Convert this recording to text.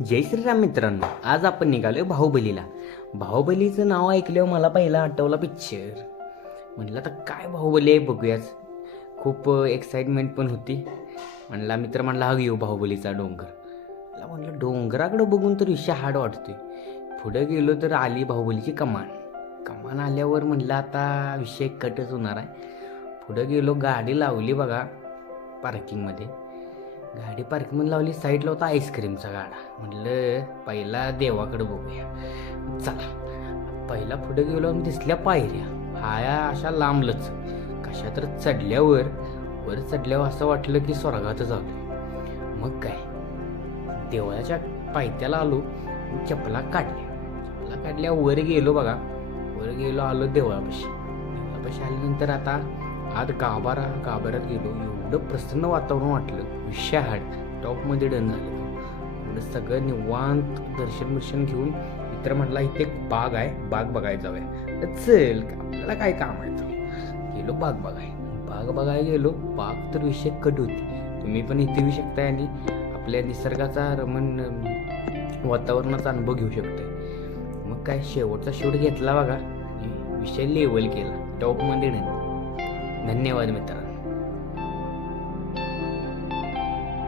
जय श्रीराम मित्रांनो, आज आपण निघालोय बाहुबलीला. बाहुबलीचं नाव ऐकल्यावर मला पहिला आठवला पिक्चर. म्हणलं आता काय बाहुबली आहे बघूयाच. खूप एक्साइटमेंट पण होती. म्हणला मित्र म्हणला हा घेऊ बाहुबलीचा डोंगर. मला म्हणलं डोंगराकडं बघून तर विषय हार्ड वाटतोय. पुढं गेलो तर आली बाहुबलीची कमान. कमान आल्यावर म्हणलं आता विषय कटच होणार आहे. पुढं गेलो, गाडी लावली बघा पार्किंगमध्ये. गाडी पार्किंगमध्ये लावली, साईडला होता आईस्क्रीमचा गाडा. म्हटलं पहिला देवाकडे बघूया. चला पहिला पुढे गेलो, दिसल्या पायऱ्या हाया अशा लांबलच. कशा तर वर चढल्यावर असं वाटलं की स्वर्गातच आलो. मग काय देवाच्या पायथ्याला आलो, चपला काढल्या वर गेलो बघा. वर गेलो, आलो देवळापाशी आल्यानंतर आता आत गाभाऱ्यात गेलो. एवढं प्रसन्न वातावरण वाटलं, विषय हाड टॉपमध्ये डन झालं. एवढं सगळं निवांत दर्शन घेऊन मित्र म्हटला इथे एक बाग आहे, बाग बघायला जाऊया. चल आपल्याला काय काम आहे. गेलो बाग बघायला गेलो. बाग तर विषय कट होती. तुम्ही पण इथे येऊ शकताय आणि आपल्या निसर्गाचा वातावरणाचा अनुभव घेऊ शकताय. मग काय शेवटचा शूट घेतला बघा आणि विषय लेवल केला, टॉपमध्ये डन. धन्यवाद मित्रांनो.